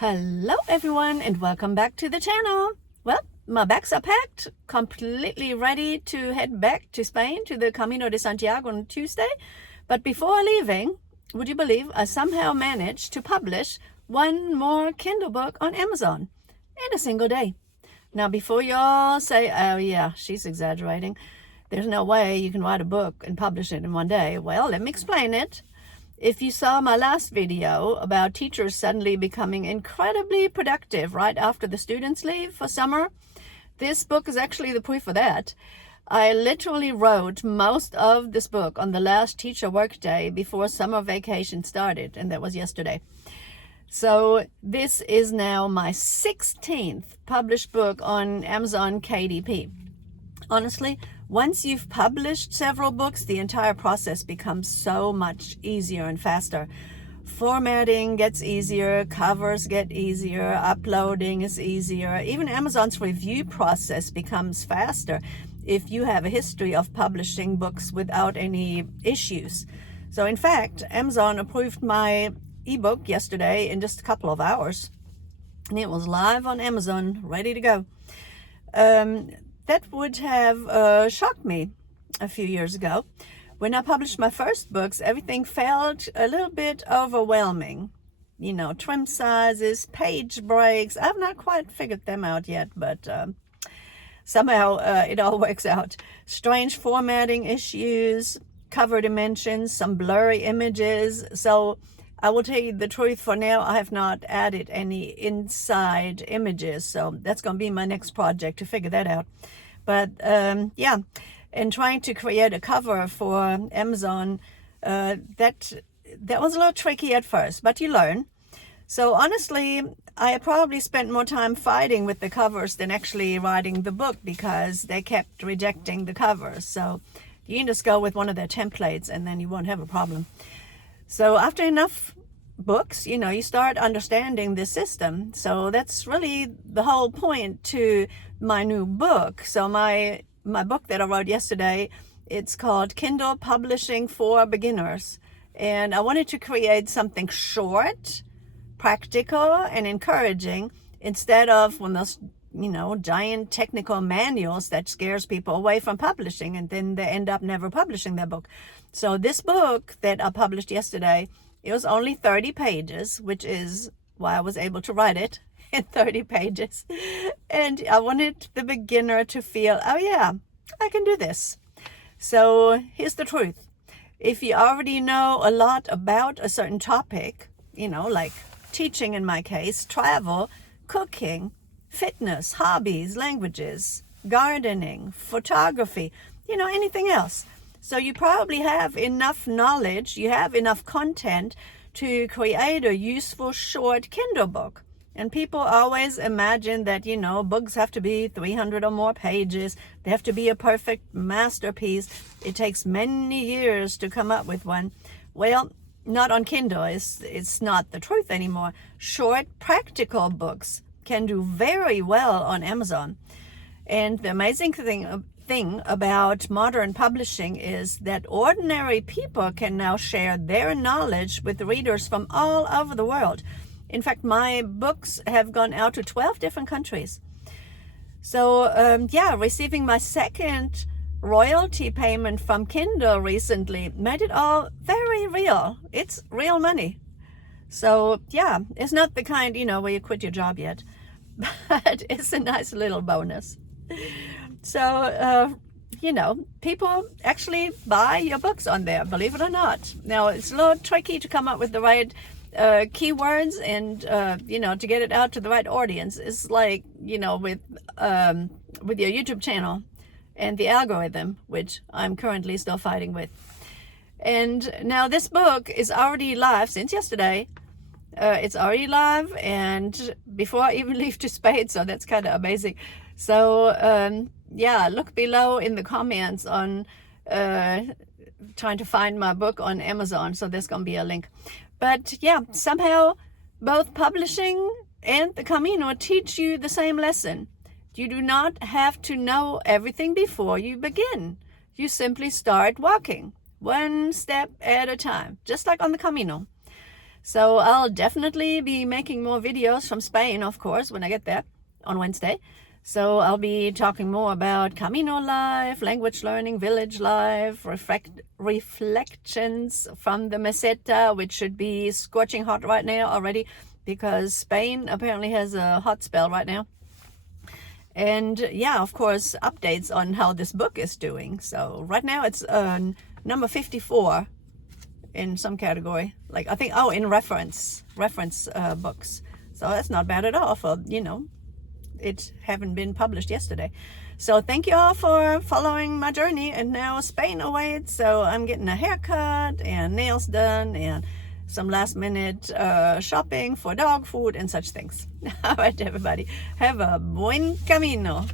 Hello everyone and welcome back to the channel. Well, my bags are packed, completely ready to head back to Spain to the Camino de Santiago on Tuesday. But before leaving, would you believe I somehow managed to publish one more Kindle book on Amazon in a single day. Now before y'all say, oh yeah, she's exaggerating, there's no way you can write a book and publish it in one day. Well, let me explain it. If you saw my last video about teachers suddenly becoming incredibly productive right after the students leave for summer, this book is actually the proof of that. I literally wrote most of this book on the last teacher workday before summer vacation started, and that was yesterday. So this is now my 16th published book on Amazon KDP. Honestly, once you've published several books, the entire process becomes so much easier and faster. Formatting gets easier, covers get easier, uploading is easier. Even Amazon's review process becomes faster if you have a history of publishing books without any issues. So in fact, Amazon approved my ebook yesterday in just a couple of hours, and it was live on Amazon, ready to go. That would have shocked me a few years ago. When I published my first books, everything felt a little bit overwhelming. You know, trim sizes, page breaks. I've not quite figured them out yet, but somehow it all works out. Strange formatting issues, cover dimensions, some blurry images. So I will tell you the truth, for now I have not added any inside images, so that's going to be my next project, to figure that out. But yeah, and trying to create a cover for Amazon, that was a little tricky at first, but you learn. So honestly, I probably spent more time fighting with the covers than actually writing the book, because they kept rejecting the covers. So you can just go with one of their templates and then you won't have a problem. So after enough books, you know, you start understanding the system. So that's really the whole point to my new book. So my book that I wrote yesterday, it's called Kindle Publishing for Beginners. And I wanted to create something short, practical, and encouraging, instead of one of those, you know, giant technical manuals that scares people away from publishing, and then they end up never publishing their book. So this book that I published yesterday, it was only 30 pages, which is why I was able to write it in 30 pages. And I wanted the beginner to feel, oh yeah, I can do this. So here's the truth. If you already know a lot about a certain topic, you know, like teaching in my case, travel, cooking, fitness, hobbies, languages, gardening, photography, you know, anything else. So you probably have enough knowledge, you have enough content to create a useful short Kindle book. And people always imagine that, you know, books have to be 300 or more pages. They have to be a perfect masterpiece. It takes many years to come up with one. Well, not on Kindle. It's not the truth anymore. Short, practical books can do very well on Amazon. And the amazing thing about modern publishing is that ordinary people can now share their knowledge with readers from all over the world. In fact, my books have gone out to 12 different countries. So yeah, receiving my second royalty payment from Kindle recently made it all very real. It's real money. So yeah, it's not the kind, you know, where you quit your job yet, but it's a nice little bonus. So, you know, people actually buy your books on there, believe it or not. Now, it's a little tricky to come up with the right keywords and, you know, to get it out to the right audience. It's like, you know, with your YouTube channel and the algorithm, which I'm currently still fighting with. And now this book is already live since yesterday. It's already live, and before I even leave to Spain, so that's kind of amazing. So yeah, look below in the comments on trying to find my book on Amazon, so there's gonna be a link. But yeah, somehow both publishing and the Camino teach you the same lesson. You do not have to know everything before you begin. You simply start walking one step at a time, just like on the Camino. So I'll definitely be making more videos from Spain, of course, when I get there on Wednesday. So I'll be talking more about Camino life, language learning, village life, reflections from the meseta, which should be scorching hot right now already, because Spain apparently has a hot spell right now. And yeah, of course, updates on how this book is doing. So right now it's number 54 in some category. Like I think, in reference books. So that's not bad at all for, it haven't been published yesterday. So thank you all for following my journey, and now Spain awaits. So I'm getting a haircut and nails done and some last minute shopping for dog food and such things. All right, everybody, have a buen camino.